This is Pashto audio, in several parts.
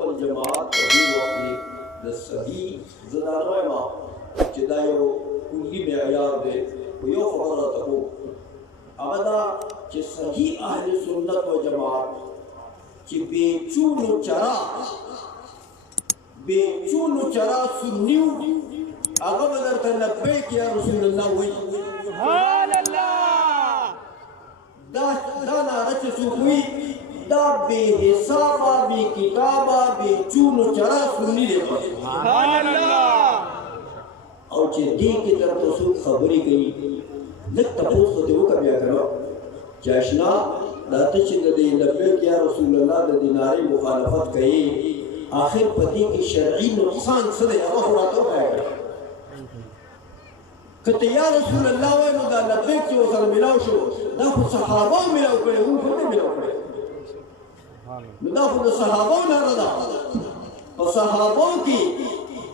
والجماعت په دې وخت کې د صحیح زدارو ما چې دا یو کلی معیار دی په یو خبره ته کو هغه دا چې صحیح اهل سنت و جماعت چې بے چونو چرا سنیو هغه به درته لبیک یا رسول الله وایي سبحان الله دا ناره چې څوک وایي دا بے حسابه بے کتابه بے چونو چرا سنی دی سبحان الله او چې دې کې درته څوک خبرې کوي لږ تپوس خو دې وکړه بیا که نه چې اشنا دا ته چې د دې لبیک یا رسول الله د دې نارې مخالفت کوي آخر پدې کې شرعي نقصان څه دی هغه خو راته ووایه که ته یا رسول الله وایې نو دا لبیک چې ورسره ملاو شو دا خو صحابو ملاو کړی موږ خو نه ملاو کړی نو دا خو د صحابو ناره ده په صحابو کې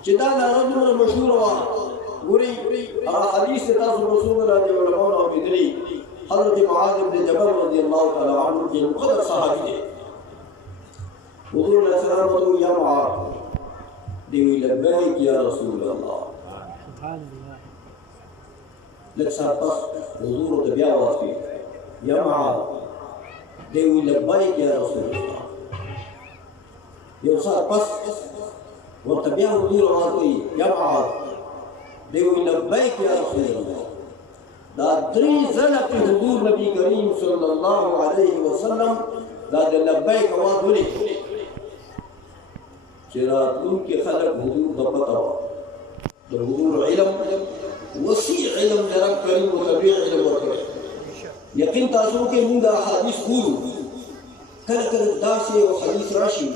چې دا ناره دومره مشهوره وه ګورئ هغه حدیث چې تاسو رسول الله د علماؤ اورېدلي حضرت معاذ بن جبل رضی الله تعالی عنه کې مقدر صحابي دی حضور علیہ السلام وضو یا معاذ دیوی لبیک یا رسول اللہ لک سار پس حضور تبیا آواز کی یا معاذ دیوی لبیک یا رسول اللہ یو سار پس ورتبیا حضور آواز کی یا معاذ دیوی لبیک یا رسول اللہ دا دری زل پی حضور نبی کریم صلی اللہ علیہ وسلم دا لبیک آواز بولی چې راتلونکي خلک حضور ته پته وه د حضور علم وسیع علم د رب کریم وطبیع علم ورکړی یقین تاسو کې موږ د احادیث ګورو کله کله داسې یو حدیث راشي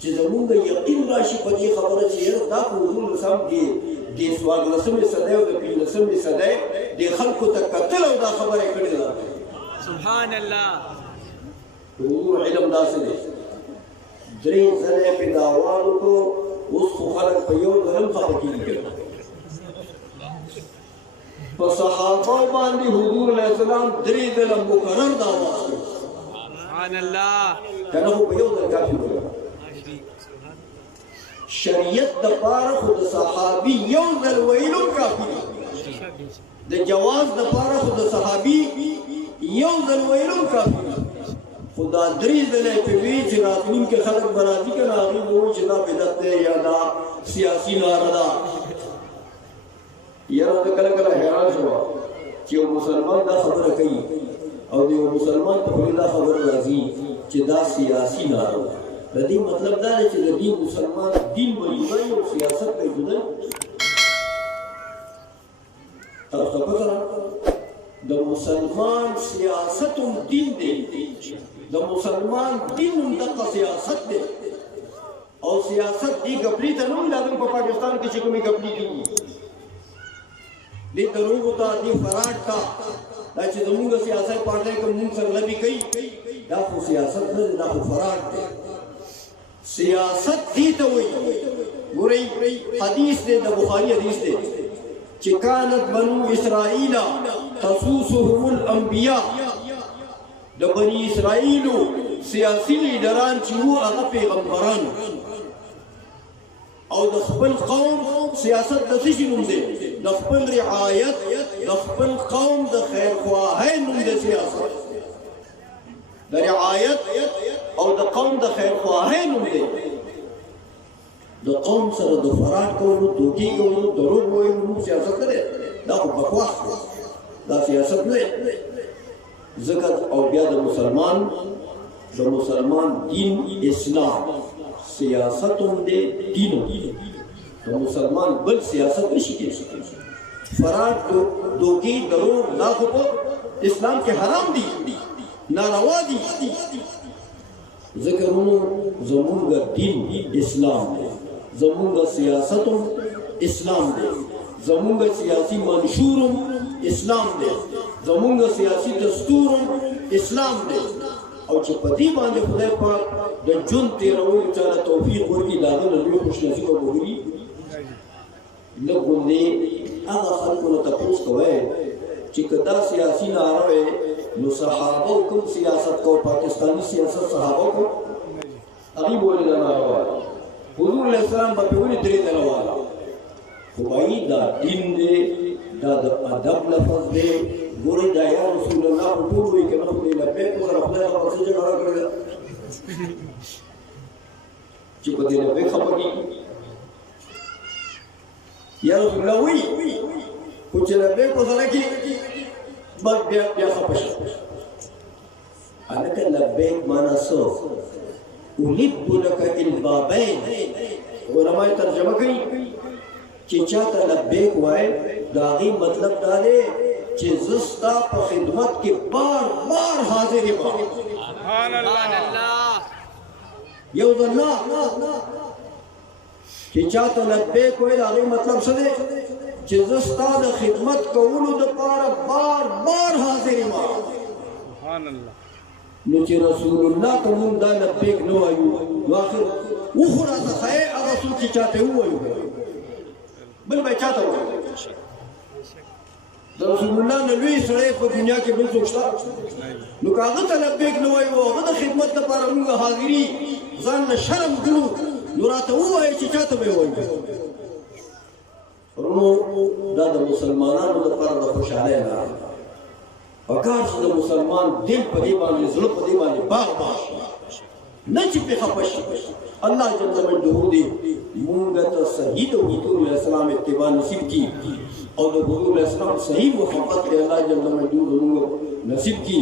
چې زموږ یقین راشي په دې خبره چې یاره دا په حضور سم د 14مې صدۍ او د 15مې صدۍ د خلکو ته کتل او دا خبره یې کړې ده سبحان الله حضور علم داسې دی درې ځله په داوالو کو اوس خو خلک په یو ځل خبرې کوي په صحابه باندې حضور علیه السلام درې ځله مکرر داوا سبحان الله کنه په یو ځل کافي وي شریعت د پاره خو د صحابي یو ځل ویلو کافي د جواز د پاره خو د صحابي یو ځل ویلو کافي خدا درې ځله په وی چې راتلونکي خلک به راځي که نه هغوی به وایي چې دا بدعت دی یا دا سیاسي لاره ده یاره زه کله کله حیران شوم چې یو مسلمان دا خبره کوي او د یو مسلمان په خولې دا خبره راځي چې دا سیاسي لاره ده د دې مطلب دا دی چې د دې مسلمان دین به جدا او سیاست به جدا تاسو ته پته د مسلمان سیاست هم دین دی د مسلمان دین هم دغه سیاست دی او سیاست دی ګپلي ته نه لازم په پاکستان کې چې کومې ګپلي کېږي دې دروغو ته دې فراډ ته دا چې زموږ سیاست پارټۍ کوم موږ سره لبي کوي دا خو سیاست نه دی دا خو فراډ دی سیاست دې ته وایي ګورئ حدیث دی د بخاري حدیث دی چې کانت بنو اسرائیل تسوسهم الانبیاء د بنی اسرائیلو سیاسی لیډران چې وو هغه پیغمبران او د خپل قوم سیاست د څه نوم دی د خپل رعایت د خپل قوم د خیرخواهۍ نوم دی سیاست د رعایت او د قوم د خیرخواهۍ نوم دی د قوم سره د فراډ کولو دوکې کولو دروغ ویلو سیاست نه دی دا خو بکواس دی دا سیاست نه دی ځکه او بیا د مسلمان دین اسلام سیاست هم دی دین هم د مسلمان بل سیاست نشي کېدای فراډ دوکې دروغ دا خو په اسلام کې حرام دي ناروا دي ځکه زمونږ دین اسلام دی زمونږ سیاست هم اسلام دی زمونږ سیاسي منشور هم اسلام دی زمونږ سیاسي دستور هم اسلام دی او چې په دې باندې خدای پاک د ژوند تېرولو چاله توفیق ورکړي د هغه نه لوی خوشنصیب به وګوري لږ غوندې هغه خلکو نه تپوس کوئ چې که دا سیاسي ناره وی نو صحابه کوم سیاست کو پاکستاني سیاست صحابه کو هغه بوله دا ناروا حضور علیہ السلام په ویلي درې ځله والا خو وایي دا دین دی دا د ادب لفظ دی ګورئ دا یا رسول الله په ټول وایي که نه خدای لبیک سره خدای خبر څه جګړه کړې ده چې په دې لبیک خفه کېږي یا رسول الله وایي خو چې لبیک ورسره کېږي بس بیا خفه شي هلکه لبیک معنا څه ألب لك البابين علماء ترجمه کوي چې چاته لبیک وای دا غي مطلب دا دی چې زستا په خدمت کې بار بار حاضر یم سبحان الله یو ځنا چې چاته لبیک وای دا غي مطلب څه دی چې زستا د خدمت کولو لپاره بار بار حاضر یم سبحان الله نو چې رسول الله ته مونږ دا لبیک نه وایو نو آخر وخوره ته ښایي هغه څوک چې چاته ووایو بل به چاته وایو د رسول الله نه لوی سړی په دنیا کې بل څوک شته نو که هغه ته لبیک نه وایو هغه د خدمت لپاره مونږ حاضري ځان نه شرم ګڼو نو راته ووایي چې چاته به یې وایو ورونو دا د مسلمانانو لپاره د خوشحالۍ لاره ده پکار چې د مسلمان دل په دې باندې زړه په دې باندې باغ نه چې په خپه شي الله جل جلاله دې مونږ ته صحیح د حضور اسلام اتباع نصیب کړي او د حضور اسلام صحیح محبت دې الله جل جلاله دې نصیب کړي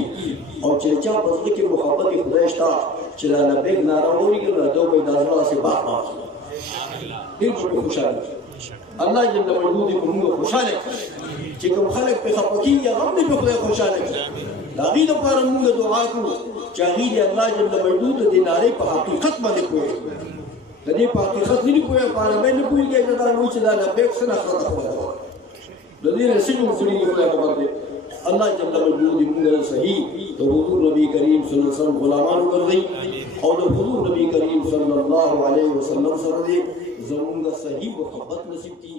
او چې چا په ځکه کې محبت خدای شته چې لا لبیک ناره وریږي نو دوی د الله سره باغ دې خوشاله الله جل جلاله دې موږ خوشاله چې کوم خلک په خپه کېږي هغه هم دې په خدای خوشحاله کړي د هغې لپاره موږ دعا کړو چې هغې دې الله جل جلاله د دې نارې په حقیقت باندې پوهېږي د دې په حقیقت نه دي پوهېږي په عربۍ نه پوهېږي چې دا وایي چې دا لبیک څه نښه ده د دې نه څه جوړ کړي خدای خبر دی الله جل جلاله دې موږ صحیح د حضور نبي کریم صلی الله علیه وسلم غلامان وګرځوي او د حضور نبي کریم صلی الله علیه وسلم سره دې زموږ صحیح محبت نصیب کړي